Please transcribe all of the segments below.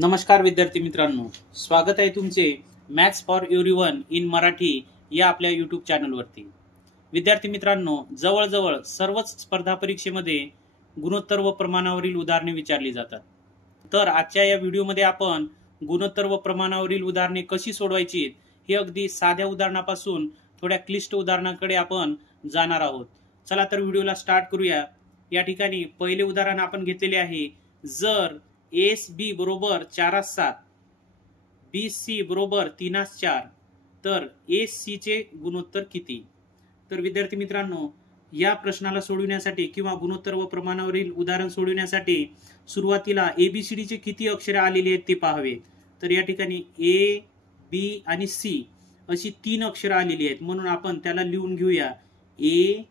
नमस्कार विद्यार्थी मित्रांनो, स्वागत आहे तुमचे maths for everyone in Marathi या आपल्या यूट्यूब चॅनलवरती। विद्यार्थी मित्रांनो, जवळजवळ सर्वच स्पर्धा परीक्षेमध्ये गुणोत्तर व प्रमाणावरील उदाहरणे विचारली जातात। तर आजच्या या व्हिडिओमध्ये आपण गुणोत्तर व प्रमाणावरील उदाहरणे कशी सोडवायची हे अगदी साध्या उदाहरणापासून थोड्या क्लिष्ट उदाहरणाकडे आपण जाणार आहोत। चला तर व्हिडिओला स्टार्ट करूया। या ठिकाणी पहिले उदाहरण आपण घेतलेले आहे, जर एस बी बरोबर 4/7 बी सी बरोबर 3/4 तर एस सी चे गुणोत्तर किती। तर विद्यार्थी मित्रांनो, या प्रश्नाला सोडविण्यासाठी किंवा गुणोत्तर व प्रमाणावरील उदाहरण सोडविण्यासाठी सुरुवातीला एबीसीडी चे किती अक्षरे आलेली आहेत ते पाहावे। तर या ठिकाणी ए बी आणि सी अशी 3 अक्षरे आलेली आहेत, म्हणून आपण त्याला लिहून घेऊया ए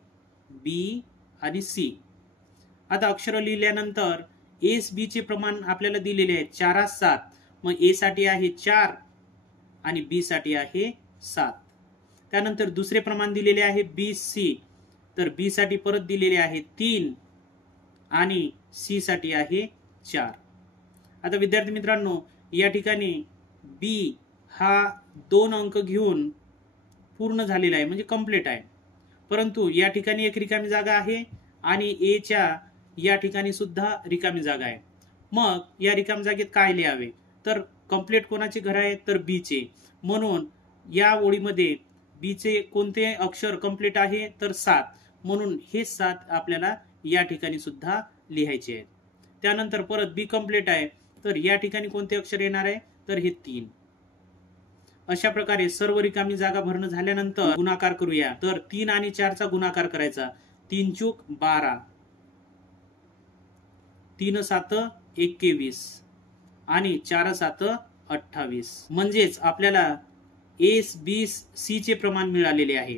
बी आणि सी। आता अक्षर लिहिल्यानंतर एस बी चे प्रमाण आपल्याला दिलेले आहे 4/7, मग ए साठी आहे 4 आणि बी साठी आहे 7। त्यानंतर दुसरे प्रमाण दिलेले आहे बी सी, तर बी साठी परत दिलेले आहे 3 आणि सी साठी आहे 4। आता विद्यार्थी मित्रांनो, या ठिकाणी बी हा 2 अंक घेऊन पूर्ण झालेला आहे, म्हणजे कंप्लीट आहे, परंतु या ठिकाणी एक रिकामी जागा आहे आणि ए च्या या ठिकाणी सुद्धा रिकामी जागा आहे। मग या रिकामी जागेत काय लिहावे, तर कंप्लीट कोणाचे घर आहे, तर बी चे, म्हणून या ओळीमध्ये बी चे कोणते अक्षर कंप्लीट आहे, तर 7, म्हणून हे 7 आपल्याला या ठिकाणी सुद्धा लिहायचे आहे। त्यानंतर परत बी कंप्लीट आहे, तर या ठिकाणी कोणते अक्षर येणार आहे, तर हे 3। अशा प्रकारे सर्व रिकामी जागा भरणं झाल्यानंतर गुणाकार करूया। तर 3 आणि 4 चा गुणाकार करायचा, 3 चूक 12, 3 7 21 आणि 4 7 28, म्हणजेच आपल्याला एस बी सी चे प्रमाण मिळालेले आहे।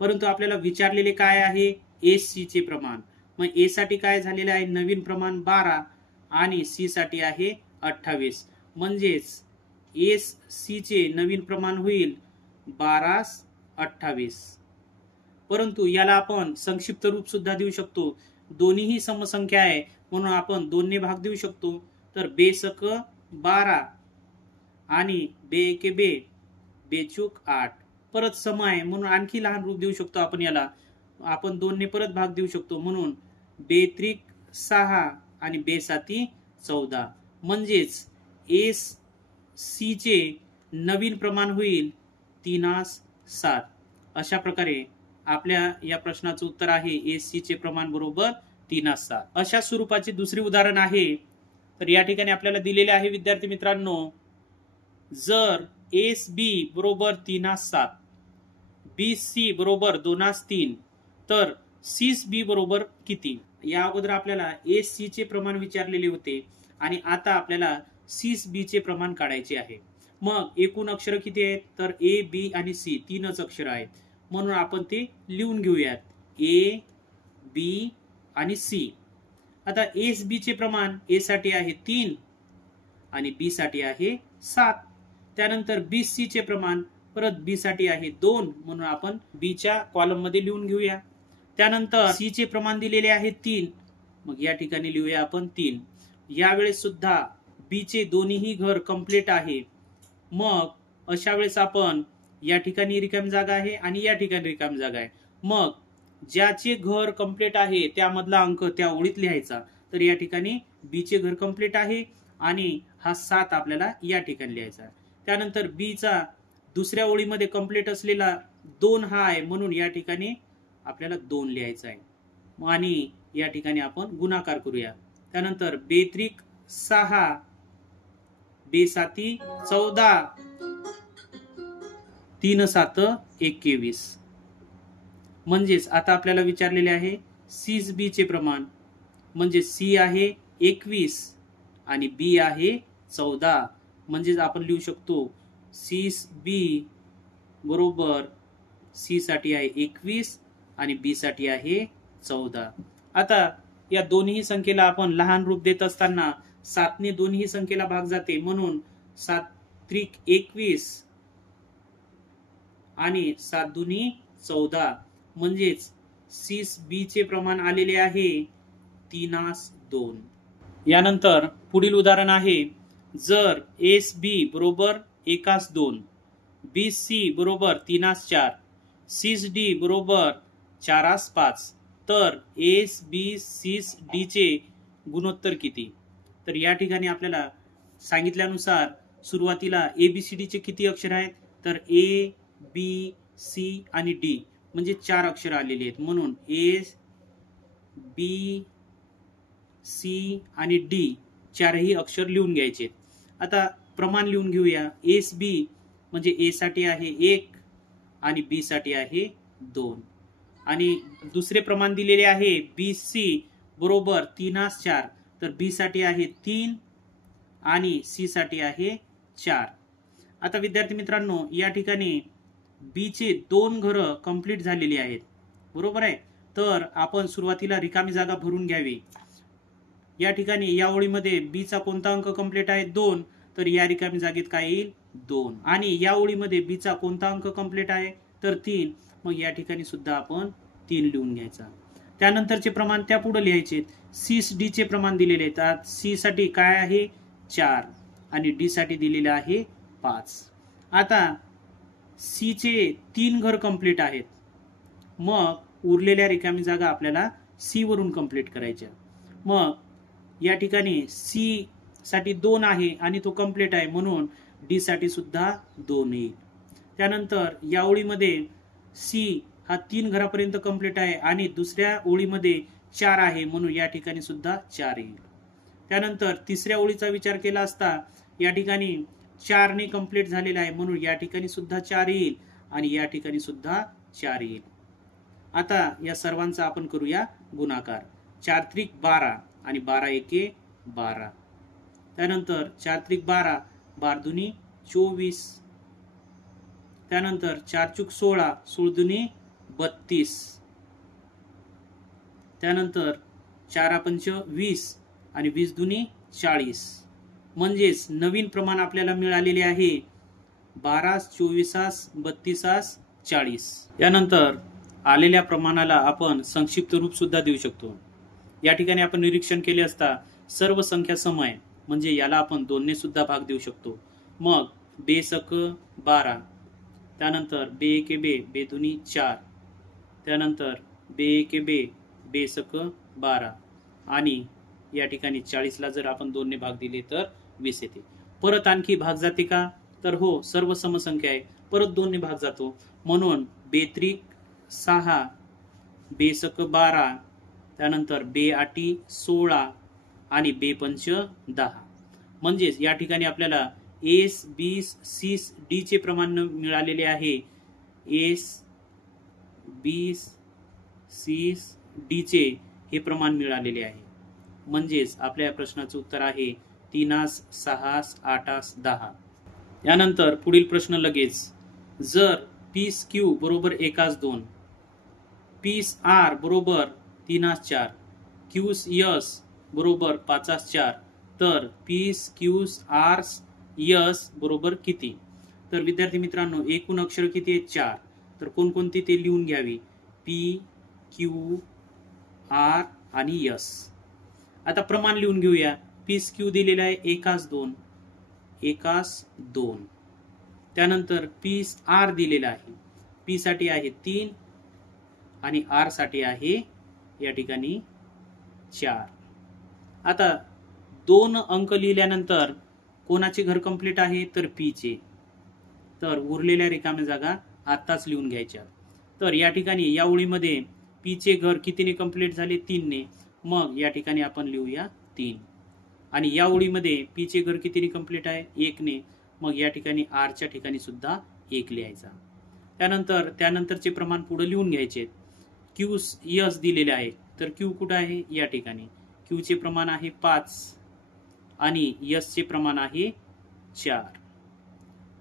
परंतु आपल्याला विचारलेले काय आहे, एस सी चे प्रमाण। मग ए साठी काय झालेले आहे, नवीन प्रमाण 12 आणि सी साठी आहे 28, म्हणजेच एस सी चे नवीन प्रमाण होईल 12/28। परंतु याला आपण संक्षिप्त रूप सुद्धा देऊ शकतो, दोन्हीही समसंख्या आहे म्हणून आपण 2 ने भाग देऊ शकतो। तर बेसक 12 आणि बेएके बे, बेचूक 8, परत सम आहे म्हणून आणखी लहान रूप देऊ शकतो आपण याला, आपण 2 ने परत भाग देऊ शकतो, म्हणून बेत्रिक 6 आणि बेसाती 14, म्हणजेच एस सी चे नवीन प्रमाण होईल 3/7। अशा प्रकारे आपल्या या प्रश्नाचं उत्तर आहे एस सी चे प्रमाण बरोबर 3/7। अशा स्वरूपाचे दुसरे उदाहरण आहे। तर या ठिकाणी आपल्याला दिलेले आहे विद्यार्थी मित्रांनो, जर एस बी बरोबर 3/7 बी सी बरोबर 2/3 तर सी बी बरोबर किती। या अगोदर आपल्याला एस सी चे प्रमाण विचारलेले होते आणि आता आपल्याला सी बी चे प्रमाण काढायचे आहे। मग एकूण अक्षर किती आहेत, तर ए बी आणि सी 3च अक्षर आहेत, म्हणून आपण ते लिहून घेऊयात, ए बी आणि सी। आता एस बी चे प्रमाण ए साठी आहे 3 आणि बी साठी आहे 7। त्यानंतर बी सी चे प्रमाण परत बी साठी आहे 2, म्हणून आपण बी च्या कॉलम मध्ये लिहून घेऊया। त्यानंतर सी चे प्रमाण दिलेले आहे 3, मग या ठिकाणी लिहूया आपण 3। यावेळेस सुद्धा बी चे दोन्हीही घर कंप्लीट आहे, मग अशा वेळेस आपण या ठिकाणी रिकामी जागा आहे आणि या ठिकाणी रिकामी जागा आहे, मग ज्याचे घर कंप्लीट आहे त्यामधला अंक त्या ओळीत लिहायचा। तर या ठिकाणी बी चे घर कंप्लीट आहे आणि हा 7 आपल्याला या ठिकाणी लिहायचा। त्यानंतर बी चा दुसऱ्या ओळीमध्ये कंप्लीट असलेला 2 हा आहे, म्हणून या ठिकाणी आपल्याला 2 लिहायचा आहे आणि या ठिकाणी आपण गुणाकार करूया। त्यानंतर बेत्रिक 6 बेसाती 14 3 7 21, म्हणजेच आता आपल्याला विचारलेले आहे सी बी चे प्रमाण, म्हणजे सी आहे 21 आणि बी आहे 14, म्हणजेच आपण लिहू शकतो सी बी बरोबर सी साठी आहे 21 आणि बी साठी आहे 14। आता या दोन्ही संख्येला आपण लहान रूप देत असताना 7 ने दोन्ही संख्येला भाग जाते, म्हणून 7 त्रिक 21 आणि 7 दुनी 14, म्हणजेच सी बी चे प्रमाण आलेले आहे 3/2। यानंतर पुढील उदाहरण आहे, जर एस बी बरोबर 1:2, बी सी बरोबर 3:4, सीस डी बरोबर 4:5, तर एस बी सीस डी चे गुणोत्तर किती? तर या ठिकाणी आपल्याला सांगितल्यानुसार सुरुवातीला एबीसीडी चे किती अक्षर आहेत? तर ए बी सी आणि डी म्हणजे 4 अक्षर आलेली आहेत, म्हणून ए बी सी आणि डी चारही अक्षर लिहून घ्यायचे. आता प्रमाण लिहून घेऊया. एस बी म्हणजे ए साठी आहे 1 आणि बी साठी आहे 2, आणि दुसरे प्रमाण दिलेले आहे बी सी बरोबर 3:4, तर बी साठी आहे 3 आणि सी साठी आहे 4. आता विद्यार्थी मित्रांनो, या ठिकाणी बी चे 2 घरं कंप्लीट झालेली आहेत, बरोबर आहे. तर आपण सुरुवातीला रिकामी जागा भरून घ्यावी. या ठिकाणी या ओळीमध्ये बी चा कोणता अंक कंप्लीट आहे? 2, तर या रिकामी जागेत काय येईल? 2. आणि या ओळीमध्ये बी चा कोणता अंक कंप्लीट आहे? तर 3, मग या ठिकाणी सुद्धा आपण 3 लिहून घ्यायचा. त्यानंतरचे प्रमाण त्या पुढे लिहायचे. सीस डी चे प्रमाण दिलेले आहेत. सी साठी काय आहे? 4 आणि डी साठी दिलेले आहे 5. आता सी चे 3 घर कंप्लीट आहेत, मग उरलेल्या रिकामी जागा आपल्याला सी वरून कंप्लीट करायच्या. मग या ठिकाणी सी साठी 2 आहे आणि तो कंप्लीट आहे, म्हणून डी साठी सुद्धा 2 येईल. त्यानंतर या ओळीमध्ये सी हा 3 घरापर्यंत कंप्लीट आहे आणि दुसऱ्या ओळीमध्ये 4 आहे, म्हणून या ठिकाणी सुद्धा 4 येईल. त्यानंतर तिसऱ्या ओळीचा विचार केला असता या ठिकाणी 4 ने कंप्लीट झालेला आहे, म्हणून या ठिकाणी सुद्धा 4 येईल आणि या ठिकाणी सुद्धा 4 येईल. आता या सर्वांचा आपण करूया गुणाकार. 4 त्रिक 12 आणि 12 एके 12. त्यानंतर 4 त्रिक 12, 12 दुनी 24. त्यानंतर 4 चूक 16, 16 दुनी 32. त्यानंतर 4 पंच 20 आणि 20 दुनी 40. म्हणजेच नवीन प्रमाण आपल्याला मिळालेले आहे 12, 24, 32, 40. यानंतर आलेल्या प्रमाणाला आपण संक्षिप्त रूप सुद्धा देऊ शकतो. या ठिकाणी आपण निरीक्षण केले असता सर्व संख्या सम आहे, म्हणजे याला आपण 2 ने सुद्धा भाग देऊ शकतो. मग बे सक 12, त्यानंतर बे एके बे, बे दुनी 4, त्यानंतर बे एके बे, बे सक 12 आणि या ठिकाणी 40 ला जर आपण 2 ने भाग दिले तर 20 येते. परत आणखी भाग जाते का? तर हो, सर्व समसंख्या आहे, परत 2 ने भाग जातो, म्हणून बे त्रिक 6, बे सक 12, त्यानंतर बे आठी 16 आणि बे पंच 10. म्हणजेच या ठिकाणी आपल्याला एस बी सी डी चे प्रमाण मिळालेले आहे. एस बी सी डी चे हे प्रमाण मिळालेले आहे. म्हणजेच आपल्या या प्रश्नाचं उत्तर आहे 3, 6, 8, 10. यानंतर पुढील प्रश्न लगेच. जर पीस क्यू बरोबर 1:2, पीस आर बरोबर 3:4, क्यूस यस बरोबर 5:4, तर पीस क्यूस आर यस बरोबर किती? तर विद्यार्थी मित्रांनो, एकूण अक्षर किती आहेत? 4. तर कोणकोणती ते लिहून घ्यावी. पी क्यू आर आणि यस. आता प्रमाण लिहून घेऊया. पीस क्यू दिलेला आहे 1:2, 1:2. त्यानंतर पीस आर दिलेला आहे. पी साठी आहे 3 आणि आर साठी आहे या ठिकाणी 4. आता 2 अंक लिहिल्यानंतर कोणाचे घर कंप्लीट आहे? तर पी चे. तर उरलेल्या रिकाम्या जागा आताच लिहून घ्यायच्या. तर या ठिकाणी या ओळीमध्ये पी चे घर कितीने कंप्लीट झाले? 3 ने. मग या ठिकाणी आपण लिहूया 3. आणि या ओळीमध्ये पी चे घर कितीने कंप्लीट आहे? 1 ने. मग या ठिकाणी आर च्या ठिकाणी सुद्धा 1 लिहायचा. त्यानंतरचे प्रमाण पुढे लिहून घ्यायचे. क्यू यस दिलेले आहे, तर क्यू कुठे आहे? या ठिकाणी. क्यू चे प्रमाण आहे 5 आणि यस चे प्रमाण आहे 4.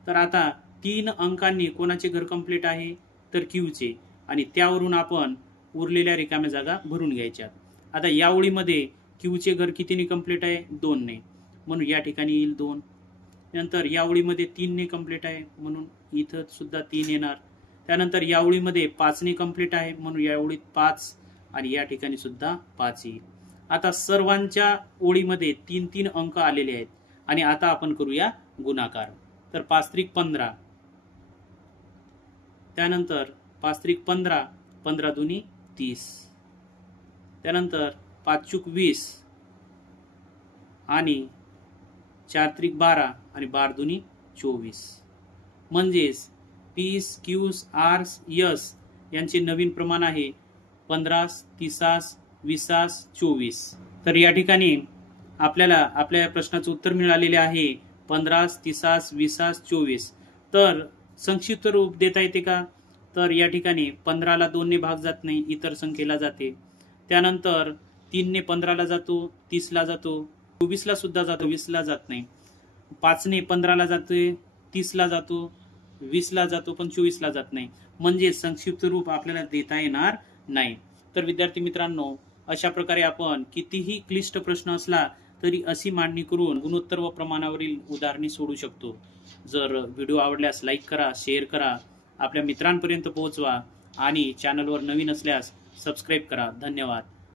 तर आता 3 अंकांनी कोणाचे घर कंप्लीट आहे? तर क्यू चे, आणि त्यावरून आपण उरलेल्या रिकाम्या जागा भरून घ्यायच्या. आता या ओळीमध्ये क्यू चे घर कितीने कंप्लीट आहे? 2 ने, म्हणून या ठिकाणी येईल 2. नंतर या ओळीमध्ये 3 ने कंप्लीट आहे, म्हणून इथं सुद्धा 3 येणार. त्यानंतर या ओळीमध्ये 5 ने कंप्लीट आहे, म्हणून या ओळीत 5 आणि या ठिकाणी सुद्धा 5 येईल. आता सर्वांच्या ओळीमध्ये 3-3 अंक आलेले आहेत आणि आता आपण करूया गुणाकार. तर 5 त्रिक 15, त्यानंतर 5 त्रिक 15, 15 दुनी 30, त्यानंतर 5 चूक 20 आणि 4 त्रिक 12 आणि 12 दुनी 24. म्हणजेच पीस, क्यूस, आर्स, यस यांचे नवीन प्रमाण आहे 15, 30, 20, 24. तर या ठिकाणी आपल्याला आपल्या प्रश्नाचं उत्तर मिळालेले आहे 15, 30, 20, 24. तर संक्षिप्त रूप देता येते का? तर या ठिकाणी 15ला 2 ने भाग जात नाही, इतर संख्येला जाते. त्यानंतर 3 ने 15ला जातो, 30ला जातो, 24ला सुद्धा जातो, 20ला जात नाही. 5 ने 15ला जाते, 30ला जातो, 20ला जातो, पण 24ला जात नाही. म्हणजे संक्षिप्त रूप आपल्याला देता येणार नाही. तर विद्यार्थी मित्रांनो, अशा प्रकारे आपण कितीही क्लिष्ट प्रश्न असला तरी अशी मांडणी करून गुणोत्तर व प्रमाणावरील उदाहरणे सोडू शकतो. जर व्हिडिओ आवडल्यास लाईक करा, शेअर करा, आपल्या मित्रांपर्यंत पोहोचवा आणि चॅनलवर नवीन असल्यास सबस्क्राईब करा. धन्यवाद.